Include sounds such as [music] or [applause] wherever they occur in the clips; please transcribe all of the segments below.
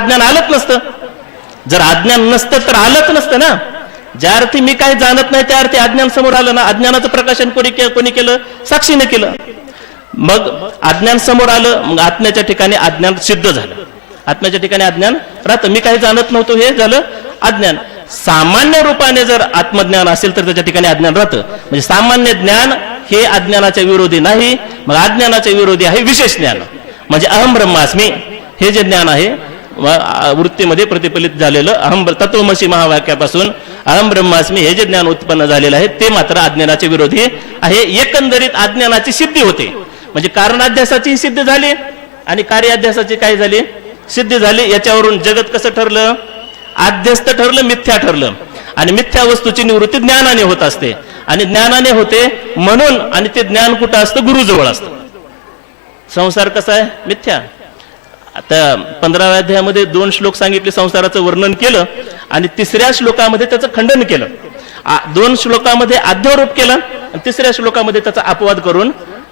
अज्ञान आलंच नसतं. जर अज्ञान नसतं तर आलंच नसतं ना. ज्या अर्थी मी काही जाणत नाही त्या अर्थी अज्ञान समोर आलं ना. अज्ञानाचं प्रकाशन कोणी के- कोणी केलं? साक्षीने केलं. मग अज्ञान समोर आलं मग आत्म्याच्या ठिकाणी अज्ञान सिद्ध झालं. आत्म्याच्या ठिकाणी अज्ञान राहतं. मी काही जाणत नव्हतो हे झालं अज्ञान. सामान्य रूपाने जर आत्मज्ञान असेल तर त्याच्या ठिकाणी अज्ञान राहतं. म्हणजे सामान्य ज्ञान हे अज्ञानाच्या विरोधी नाही मग अज्ञानाच्या विरोधी आहे विशेष ज्ञान. म्हणजे अहम ब्रह्मास्मी. हे जे ज्ञान आहे वृत्तीमध्ये प्रतिफलित झालेलं अहम तत्वमसी महावाक्यापासून अहम ब्रह्मास्मी हे जे ज्ञान उत्पन्न झालेलं आहे ते मात्र अज्ञानाचे विरोधी आहे. एकंदरीत अज्ञानाची सिद्धी होते. म्हणजे कारणाध्यासाची सिद्ध झाली आणि कार्याध्यासाची काय झाली? सिद्धी झाली. याच्यावरून जगत कसं ठरलं? आध्यस्त ठरलं मिथ्या ठरलं. आणि मिथ्या वस्तूची निवृत्ती ज्ञानाने होत असते. आणि ज्ञानाने होते म्हणून आणि ते ज्ञान कुठं असतं? गुरुजवळ असतं. संसार कसा आहे? मिथ्या. आता पंधराव्या अध्यायामध्ये दोन श्लोक सांगितले संसाराचं वर्णन केलं आणि तिसऱ्या श्लोकामध्ये त्याचं खंडन केलं. आ- दोन श्लोकामध्ये अध्यारोप केला आणि तिसऱ्या श्लोकामध्ये त्याचा अपवाद करून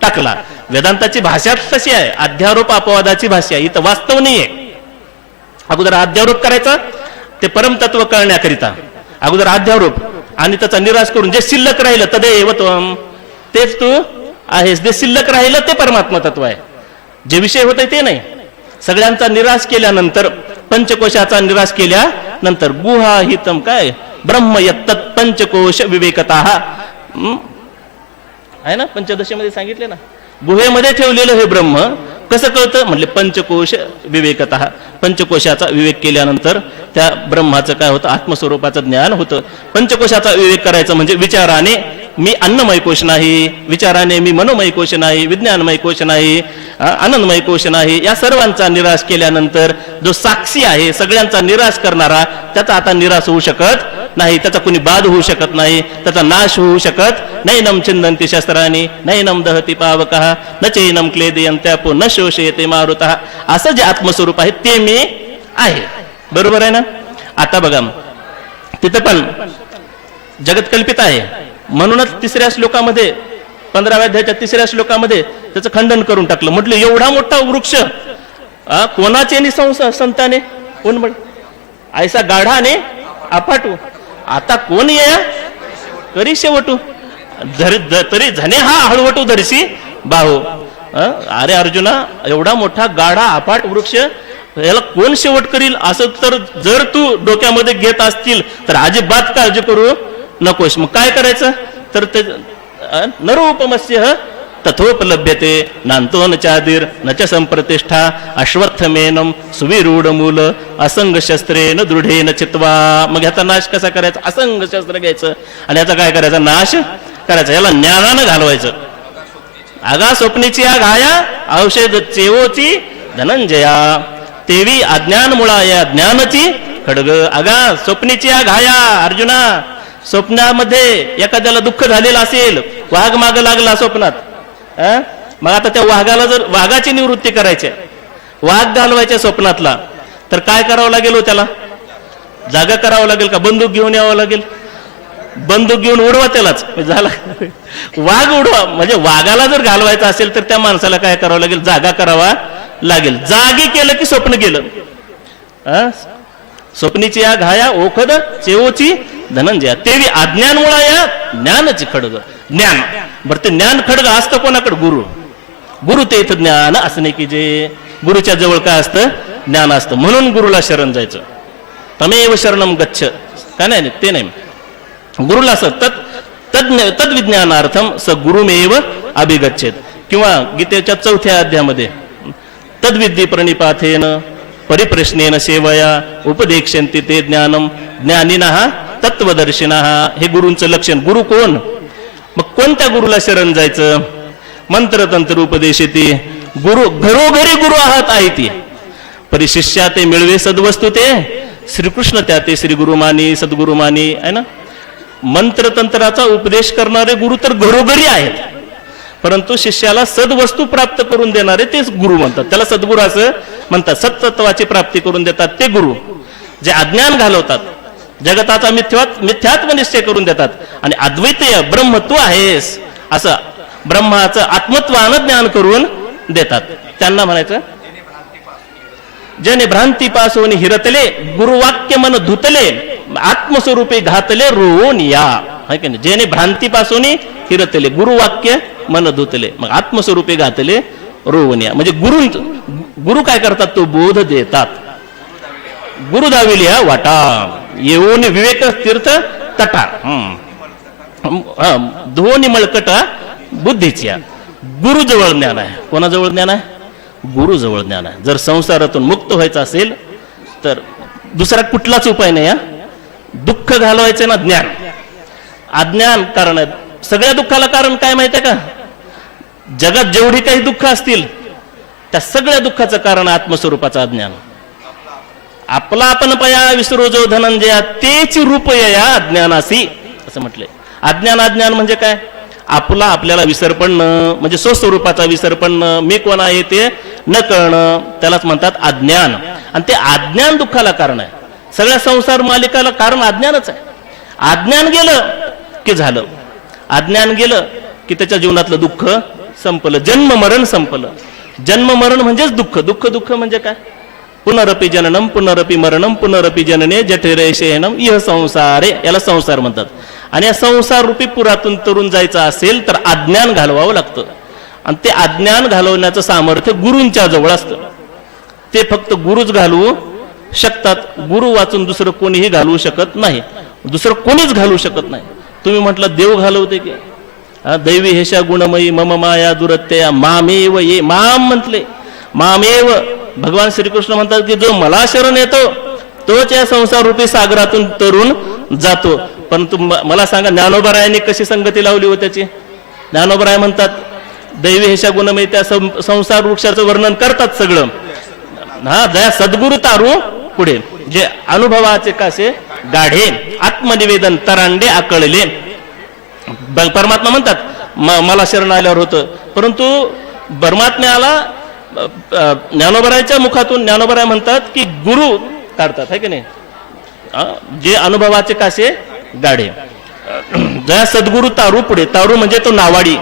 टाकला. वेदांताची भाषा तशी आहे अध्यारोप अपवादाची भाषा आहे इथं वास्तव नाहीये. अगोदर अध्यारोप करायचा ते परमतत्व कळण्याकरिता. अगोदर अध्यारोप आणि त्याचा निराश करून जे शिल्लक राहिलं तदेव त्वम तेच तू आहेस. जे शिल्लक राहिलं ते परमात्मा तत्व आहे. जे विषय होते ते नाही. सगळ्यांचा निराश केल्यानंतर पंचकोशाचा निराश केल्यानंतर गुहा हितम काय? ब्रह्म यत्त पंचकोश विवेकता. आहे ना? पंचदशीमध्ये सांगितले ना? गुहेमध्ये ठेवलेलं हे ब्रह्म कसं कळतं? म्हटले पंचकोश विवेकत. पंचकोशाचा विवेक केल्यानंतर त्या ब्रह्माचं काय होतं? आत्मस्वरूपाचं ज्ञान होतं. पंचकोशाचा विवेक करायचं म्हणजे विचाराने मी अन्नमय कोश नाही विचाराने मी मनोमय कोश नाही विज्ञानमय कोश नाही आनंदमय कोश नाही या सर्वांचा निराश केल्यानंतर जो साक्षी आहे सगळ्यांचा निराश करणारा त्याचा आता निराश होऊ शकत नाही त्याचा कुणी बाद होऊ शकत नाही त्याचा नाश होऊ शकत नाही. नम चिंदंती शस्त्राने नैनम दहती पावक न चैनम क्लेदयंत्यापो न शोषयते मारुत. असं जे आत्मस्वरूप आहे ते मी आहे. बरोबर आहे ना? आता बघा तिथं पण जगतकल्पित आहे. म्हणूनच तिसऱ्या श्लोकामध्ये पंधराव्या अध्यायाच्या तिसऱ्या श्लोकामध्ये त्याचं खंडन करून टाकलं. म्हटलं एवढा मोठा वृक्ष कोणाचे नि संस संताने? कोण म्हण? ऐसा गाढाने? अफाटू आता कोण ये? करी शेवटू. धर तरी झने हा हळवटू धरशी. बाहू. अरे अर्जुना एवढा मोठा गाढा अपाट वृक्ष याला कोण शेवट करील? असं तर जर तू डोक्यामध्ये घेत असतील तर अजिबात काळजी करू नकोस. मग काय करायचं? तर ते नरोपमस्य तथोपलभ्यते नांतो न चादीर न च संप्रतिष्ठा अश्वत्थमेनम सुविरूढ मूल असंग शस्त्रेन दृढेन चित्वा। मग ह्याचा नाश कसा करायचा? असंग शस्त्र घ्यायचं. आणि याचा काय करायचा? नाश करायचा. याला ज्ञानानं घालवायचं. आगा स्वप्नीची या घाया औषध चेवोची धनंजया. तेवी अज्ञान मुळा या ज्ञानची खडग. आगा स्वप्नीची या घाया अर्जुना. स्वप्नामध्ये एखाद्याला दुःख झालेलं असेल वाघ माग लागला स्वप्नात. मग आता त्या वाघाला जर वाघाची निवृत्ती करायची आहे, वाघ घालवायच्या स्वप्नातला तर काय करावं लागेल हो त्याला? जागा करावं लागेल का? बंदूक घेऊन यावं लागेल? बंदूक घेऊन उडवा त्यालाच. म्हणजे झाला वाघ उडवा. म्हणजे वाघाला जर घालवायचं असेल तर त्या माणसाला काय करावं लागेल? जागा करावा लागेल. जागी केलं की स्वप्न गेलं. स्वप्नीची या घाया ओखद चेवोची धनंजय. तेवी अज्ञानमुळा या ज्ञानच खडग. ज्ञान. बरं ते ज्ञान खडग असतं कोणाकडे? गुरु. गुरु ते इथं ज्ञान असणे की जे गुरुच्या जवळ काय असतं? ज्ञान असतं. म्हणून गुरुला शरण जायचं. तमेव शरणम गच्छ. काय नाही? ते नाही. गुरुला असं तत् तज्ञ तद्विज्ञानार्थम स गुरुमेव अभिगच्छेत. किंवा गीतेच्या चौथ्या अध्यामध्ये तद्विद्धी प्रणिपाथेन परिप्रश्नेन सेवया उपदेक्षन्ति ते ज्ञानम ज्ञानिना तत्वदर्शिना हे गुरूंचं लक्षण. गुरु कोण? मग कोणत्या गुरुला शरण जायचं? मंत्रतंत्र येते. गुरु घरोघरी गुरु आहात आहे ती. परिशिष्या ते मिळवे सद्वस्तू ते. श्रीकृष्ण त्या ते श्री गुरुमानी सद्गुरुमानी आहे ना? मंत्रतंत्राचा उपदेश करणारे गुरु तर घरोघरी आहेत. परंतु शिष्याला सद्वस्तू प्राप्त करून देणारे तेच गुरु म्हणतात. त्याला सद्गुरू असं म्हणतात. सत्तत्वाची प्राप्ती करून देतात ते गुरु. जे अज्ञान घालवतात. जगताचा मिथ्यात मिथ्यात्म निश्चय करून देतात. आणि अद्वैतीय ब्रह्म तू आहेस असं ब्रह्माचं आत्मत्वानं ज्ञान करून देतात. त्यांना म्हणायचं ज्याने भ्रांतीपासून हिरतले गुरुवाक्य मन धुतले आत्मस्वरूपी घातले रोवून या. हाय की नाही? ज्याने भ्रांतीपासून हिरतले गुरुवाक्य मन धुतले मग आत्मस्वरूपी घातले रोवून या. म्हणजे गुरु गुरु काय करतात? तो बोध देतात. गुरु दाविलिया वाटा. येऊन विवेक तीर्थ तटा धोनी मळकटा बुद्धीच्या गुरुजवळ ज्ञान आहे. कोणाजवळ ज्ञान आहे? गुरुजवळ ज्ञान आहे. जर संसारातून मुक्त व्हायचं असेल तर दुसरा कुठलाच उपाय नाही या दुःख घालवायचं ना ज्ञान. अज्ञान कारण आहे. सगळ्या दुःखाला कारण काय माहिती आहे का? जगात जेवढी काही दुःख असतील त्या सगळ्या दुःखाचं कारण आत्मस्वरूपाचं अज्ञान. आपला आपण पया विसरो जो धनंजया तेच रूप या अज्ञानासी. असं म्हटलंय. अज्ञान अज्ञान म्हणजे काय? आपला आपल्याला विसर पडणं म्हणजे स्वस्वरूपाचा विसर पडणं. मी कोण आहे ते? न कळणं. त्यालाच म्हणतात अज्ञान. आणि ते अज्ञान दुःखाला कारण आहे. सगळ्या संसार मालिकाला कारण अज्ञानच आहे. अज्ञान गेलं की झालं. अज्ञान गेलं की त्याच्या जीवनातलं दुःख संपलं. जन्म मरण संपलं. जन्म मरण म्हणजेच दुःख. दुःख दुःख म्हणजे काय? पुनरपी जननम पुनरपी मरणम पुनरपी जनने जठरेशयनम इह संसारे याला संसार म्हणतात. आणि या संसार रूपी पुरातून तरुण जायचं असेल तर अज्ञान घालवावं लागतं. आणि ते अज्ञान घालवण्याचं सामर्थ्य गुरूंच्या जवळ असतं. ते फक्त गुरुच घालवू शकतात. गुरु वाचून दुसरं कोणीही घालवू शकत नाही. दुसरं कोणीच घालवू शकत नाही. तुम्ही म्हटलं देव घालवते की? दैवी हेशा गुणमयी मम माया दुरत्या मामेव ये माम म्हटले. मामेव भगवान श्रीकृष्ण म्हणतात की जो मला शरण येतो तोच या संसार रूपी सागरातून तरुण जातो. परंतु म- मला सांगा ज्ञानोबरायांनी कशी संगती लावली हो त्याची? ज्ञानोबराय म्हणतात दैवी हेशा गुणमय त्या सं- संसार वृक्षाचं वर्णन करतात सगळं. हा दया सद्गुरु तारू पुढे. जे अनुभवाचे कासे गाढे आत्मनिवेदन तरांडे आकळले. ब- परमात्मा म्हणतात म- मला शरण आल्यावर होतं. परंतु परमात्म्याला ज्ञानोबरायच्या मुखातून ज्ञानोबराय म्हणतात की गुरु काढतात है की नाही? जे अनुभवाचे कासे गाढे. जया सद्गुरु तारू पुढे. तारू म्हणजे तो नावाडी.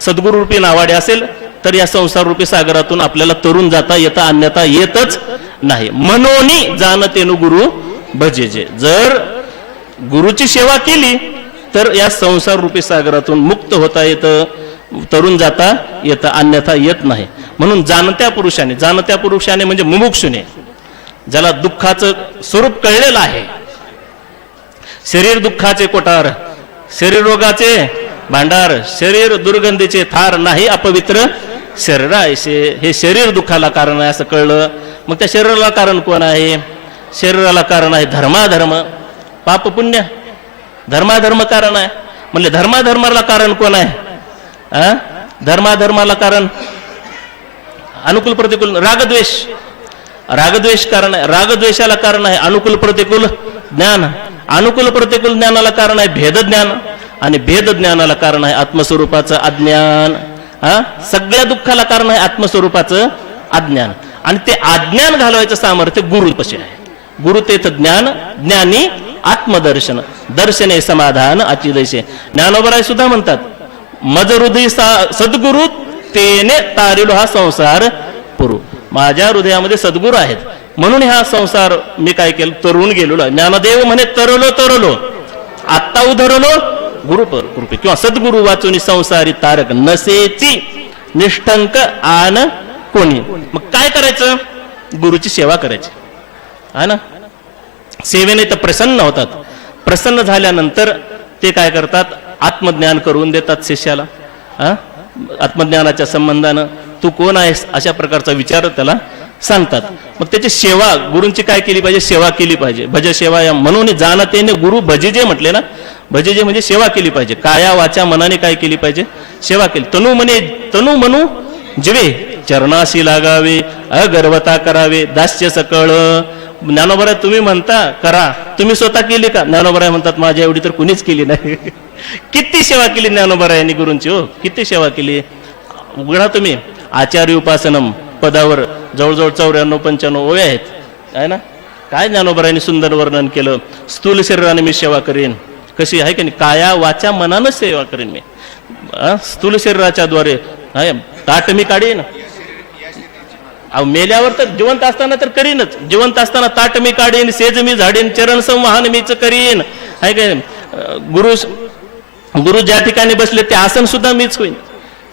सद्गुरु रूपी नावाडी असेल तर या संसार रूपी सागरातून आपल्याला तरुण जाता येता अन्यथा येतच नाही. मनोनी जाणतेनु गुरु भजेजे जर गुरुची सेवा केली तर या संसार रूपी सागरातून मुक्त होता येतं. तरुण जाता येतं अन्यथा येत नाही. म्हणून जाणत्या पुरुषाने जाणत्या पुरुषाने म्हणजे मुमुक्षुने ज्याला दुःखाचं स्वरूप कळलेलं आहे शरीर दुःखाचे कोठार शरीर रोगाचे भांडार शरीर दुर्गंधीचे थार नाही अपवित्र शरीर आहे. हे शरीर दुःखाला कारण आहे असं कळलं. मग त्या शरीराला कारण कोण आहे? शरीराला कारण आहे धर्माधर्म. पाप पुण्य. धर्माधर्म कारण आहे. म्हणले धर्माधर्माला कारण कोण आहे? आ? धर्माधर्माला कारण अनुकूल प्रतिकूल रागद्वेष रागद्वेष कारण आहे रागद्वेषाला कारण आहे अनुकूल प्रतिकूल ज्ञान अनुकूल प्रतिकूल ज्ञानाला कारण आहे भेद ज्ञान आणि भेद ज्ञानाला कारण आहे आत्मस्वरूपाचं अज्ञान हा सगळ्या दुःखाला कारण आहे आत्मस्वरूपाचं अज्ञान आणि ते अज्ञान घालवायचं सामर्थ्य गुरुपशी आहे गुरु तेथ ज्ञान ज्ञानी आत्मदर्शन दर्शने समाधान अतिदयशे ज्ञानोबराय सुद्धा म्हणतात मज हृदय सा- सद्गुरु तेने तारिलो हा संसार पुरू. माझ्या हृदयामध्ये सद्गुरू आहेत. म्हणून हा संसार मी काय केलं? तरुण गेलेलो. ज्ञानदेव म्हणे तरलो तरलो. आत्ता उधरलो गुरु कृपे. किंवा सद्गुरु वाचून संसारी तारक नसेची निष्ठंक आन कोणी. मग काय करायचं? गुरुची सेवा करायची. हा ना? सेवेने तर प्रसन्न होतात. प्रसन्न झाल्यानंतर ते काय करतात? आत्मज्ञान करून देतात शिष्याला. हा? आत्मज्ञानाच्या संबंधानं. तू कोण आहेस? अशा प्रकारचा विचार त्याला सांगतात. मग त्याची सेवा गुरूंची काय केली पाहिजे? सेवा केली पाहिजे. भज सेवा या म्हणून जाणतेने गुरु भजिजे म्हटले ना भजिजे म्हणजे सेवा केली पाहिजे. काया वाचा मनाने काय केली पाहिजे? सेवा केली. तनु म्हणे तनु म्हणू जिवे. चरणाशी लागावे अगर्वता करावे दास्य सकळ ज्ञानोबराय तुम्ही म्हणता करा. तुम्ही स्वतः केली का? ज्ञानोबराय म्हणतात माझ्या एवढी तर कुणीच केली नाही. [laughs] किती सेवा केली ज्ञानोबरायांनी गुरूंची हो? किती सेवा केली? उघडा तुम्ही. आचार्य उपासनम पदावर जवळजवळ चौऱ्याण्णव पंच्याण्णव ओव्या आहेत. आहे ना? काय ज्ञानोबरायांनी सुंदर वर्णन केलं? स्थूल शरीराने मी सेवा करेन. कशी? आहे की नाही? काया वाचा मनानं सेवा करेन मी. स्थूल शरीराच्या द्वारे. ताट मी काढीन. मेल्यावर तर जिवंत असताना तर करीनच. जिवंत असताना ताट मी काढीन सेज मी झाडीन चरण संवाहन मीच करीन. आहे काय? गुरु गुरु ज्या ठिकाणी बसले ते आसन सुद्धा मीच होईन.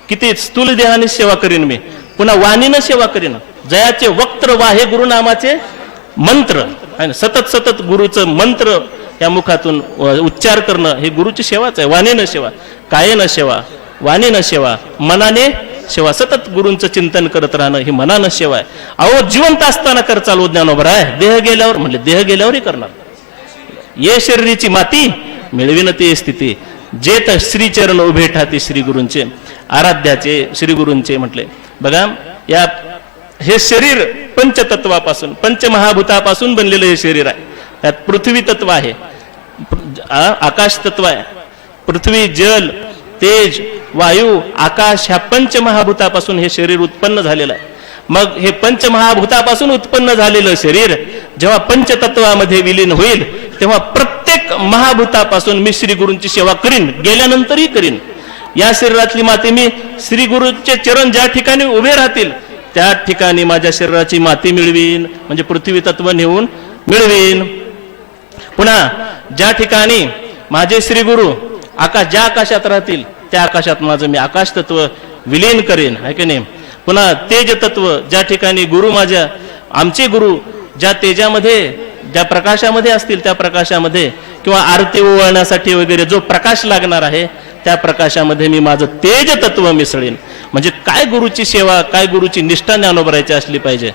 किती स्थूल देहाने सेवा करीन मी. पुन्हा वाणीनं सेवा करीन. जयाचे वक्त्र वाहे गुरुनामाचे मंत्र. आहे ना? सतत सतत गुरुचं मंत्र या मुखातून उच्चार करणं हे गुरुची सेवाच आहे. वाणीनं सेवा कायेनं सेवा वाणीनं सेवा मनाने सेवा सतत गुरूंचं चिंतन करत राहणं ही मनानं सेवा आहे. अहो जिवंत असताना कर चालू ज्ञानोबर आहे देह गेल्यावर म्हणजे देह गेल्यावरही करणार. ये शरीरीची माती मिळविन ती स्थिती. जेत श्रीचरण उभे ठाती श्री गुरूंचे आराध्याचे श्री गुरूंचे म्हटले. बघा या हे शरीर पंचतत्वापासून पंचमहाभूतापासून बनलेलं हे शरीर आहे. त्यात पृथ्वी तत्व आहे. आकाश तत्व आहे. पृथ्वी जल तेज वायू आकाश ह्या पंचमहाभूतापासून हे शरीर उत्पन्न झालेलं आहे. मग हे पंचमहाभूतापासून उत्पन्न झालेलं शरीर जेव्हा पंचतत्वामध्ये विलीन होईल तेव्हा प्रत्येक महाभूतापासून मी श्री गुरूंची सेवा करीन गेल्यानंतरही करीन. या शरीरातली माती मी श्री गुरूचे चरण ज्या ठिकाणी उभे राहतील त्या ठिकाणी माझ्या शरीराची माती मिळवीन म्हणजे पृथ्वी तत्व नेऊन मिळवीन. पुन्हा ज्या ठिकाणी माझे श्री गुरु आकाश ज्या आकाशात राहतील त्या आकाशात माझं मी आकाश तत्व विलीन करेन आहे की नाही? पुन्हा तेज तत्व ज्या ठिकाणी गुरु माझ्या आमचे गुरु ज्या तेजामध्ये ज्या प्रकाशामध्ये असतील त्या प्रकाशामध्ये किंवा आरती ओवाळण्यासाठी वगैरे जो प्रकाश लागणार आहे त्या प्रकाशामध्ये मी माझं तेज तत्व मिसळेन. म्हणजे काय गुरुची सेवा काय गुरुची निष्ठा ज्ञानोबरायची असली पाहिजे?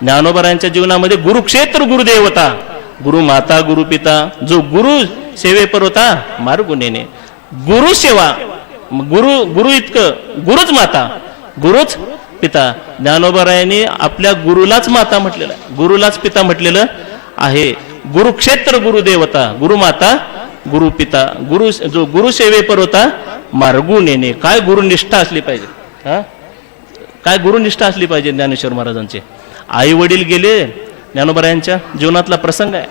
ज्ञानोबरायांच्या जीवनामध्ये गुरुक्षेत्र गुरुदेवता गुरु माता गुरुपिता जो गुरु सेवेपर होता मार्गुनेने गुरु सेवा गुरु गुरु इतकं गुरुच माता गुरुच पिता. ज्ञानोबरायांनी आपल्या गुरुलाच माता म्हटलेलं आहे. गुरुलाच पिता म्हटलेलं आहे. गुरुक्षेत्र गुरुदेवता गुरुमाता गुरु पिता. गुरु जो गुरुसेवेपर होता होता येणे. काय गुरुनिष्ठा असली पाहिजे? हा? काय गुरुनिष्ठा असली पाहिजे ज्ञानेश्वर महाराजांचे? आई वडील गेले ज्ञानोबरायांच्या जीवनातला प्रसंग आहे.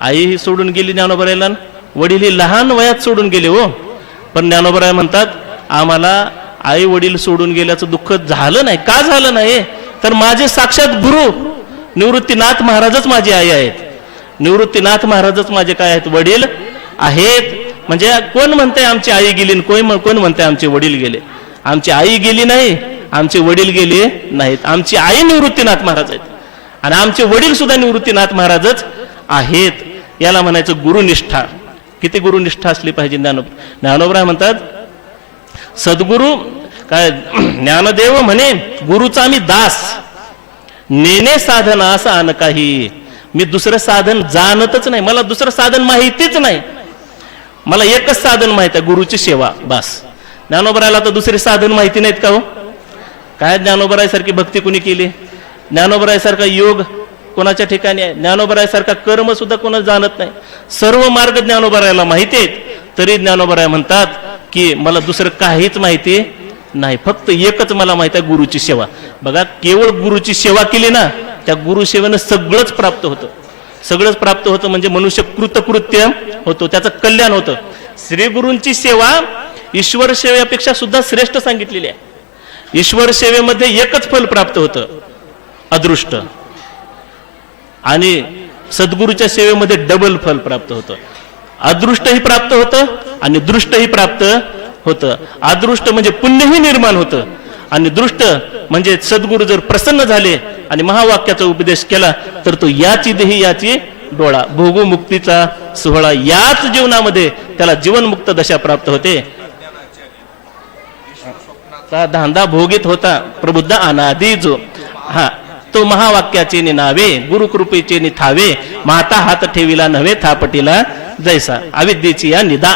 आई ही सोडून गेली ज्ञानोबरायला. वडील ही लहान वयात सोडून गेले हो. पण ज्ञानोबराय म्हणतात आम्हाला आई वडील सोडून गेल्याचं दुःख झालं नाही. का झालं नाही? तर माझे साक्षात गुरु निवृत्तीनाथ महाराजच माझी आई आहेत. निवृत्तीनाथ महाराजच माझे काय आहेत? वडील आहेत. म्हणजे कोण म्हणते आमची आई गेली आणि कोण कोण म्हणते आमचे वडील गेले? आमची आई गेली नाही आमचे वडील गेले नाहीत. आमची आई निवृत्तीनाथ महाराज आहेत. आणि आमचे वडील सुद्धा निवृत्तीनाथ महाराजच आहेत. याला म्हणायचं गुरुनिष्ठा. किती गुरुनिष्ठा असली पाहिजे ज्ञानो ज्ञानोबराय म्हणतात सद्गुरु काय ज्ञानदेव म्हणे गुरुचा मी दास नेणे साधन असं आण काही. मी दुसरं साधन जाणतच नाही मला दुसरं साधन माहितीच नाही. मला एकच साधन माहीत आहे गुरुची सेवा बस. ज्ञानोबरायला तर दुसरे साधन माहिती नाहीत का हो? काय ज्ञानोबरायसारखी भक्ती कुणी केली? ज्ञानोबरायसारखा योग कोणाच्या ठिकाणी आहे? कर्म सुद्धा कोणा जाणत नाही. सर्व मार्ग ज्ञानोबरायाला माहिती आहेत. तरी ज्ञानोबराय म्हणतात की मला दुसरं काहीच माहिती नाही. फक्त एकच मला माहिती आहे गुरुची सेवा. बघा केवळ गुरुची सेवा केली ना त्या गुरुसेवेनं सगळंच प्राप्त होतं. सगळंच प्राप्त होतं म्हणजे मनुष्य कृतकृत्य होतो त्याचं कल्याण होतं. श्री गुरूंची सेवा ईश्वर सेवेपेक्षा सुद्धा श्रेष्ठ सांगितलेली आहे. ईश्वर सेवेमध्ये एकच फल प्राप्त होतं अदृष्ट. आणि सद्गुरूच्या सेवेमध्ये डबल फल प्राप्त होतं. अदृष्टही प्राप्त होतं आणि दृष्टही प्राप्त होतं. अदृष्ट म्हणजे पुण्यही निर्माण होतं आणि दृष्ट म्हणजे सद्गुरू जर प्रसन्न झाले आणि महावाक्याचा उपदेश केला तर तो याची देही याची डोळा. भोगू मुक्तीचा सोहळा याच जीवनामध्ये त्याला जीवनमुक्त दशा प्राप्त होते. धांदा भोगीत होता. प्रबुद्ध अनादी जो हा. तो महावाक्याचे निनावे गुरुकृपेचे निथावे माता हात ठेवीला नव्हे थापटीला जैसा. अविद्येची या निदा.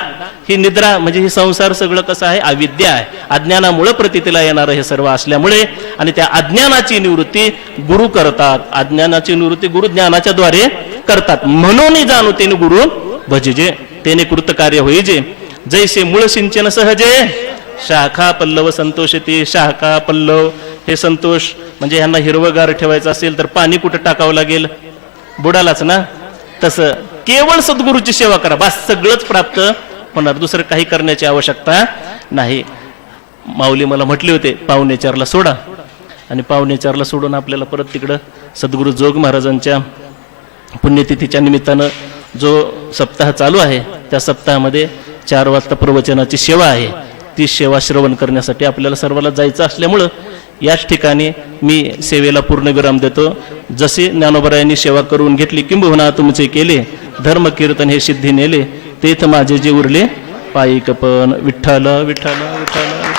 ही निद्रा म्हणजे ही संसार सगळं कसं आहे? अविद्या आहे. अज्ञानामुळे प्रतीतीला येणारं हे सर्व असल्यामुळे आणि त्या अज्ञानाची निवृत्ती गुरु करतात. अज्ञानाची निवृत्ती गुरु ज्ञानाच्या द्वारे करतात. म्हणून जाणू तेने गुरु भजिजे. तेने कृत कार्य होईजे जैसे मूळ सिंचन सहजे. शाखा पल्लव संतोष येते शाखा पल्लव. हे संतोष म्हणजे ह्यांना हिरवगार ठेवायचं असेल तर पाणी कुठं टाकावं लागेल? बुडालाच ना? तसं केवळ सद्गुरूची सेवा करा. बस सगळंच प्राप्त होणार. दुसरं काही करण्याची आवश्यकता नाही. माऊली मला म्हटले होते पाहुणेचारला सोडा. आणि पावणे चारला सोडून आपल्याला परत तिकडं सद्गुरू जोग महाराजांच्या पुण्यतिथीच्या निमित्तानं जो सप्ताह चालू आहे त्या सप्ताहामध्ये चार वाजता प्रवचनाची सेवा आहे. ती सेवा श्रवण करण्यासाठी आपल्याला सर्वाला जायचं असल्यामुळं याच ठिकाणी मी सेवेला पूर्ण विराम देतो. जसे ज्ञानोबरायांनी सेवा करून घेतली किंबहुना तुमचे केले धर्म कीर्तन हे सिद्धी नेले तेथ माझे जे उरले पायी कपन विठ्ठल विठ्ठल विठ्ठल.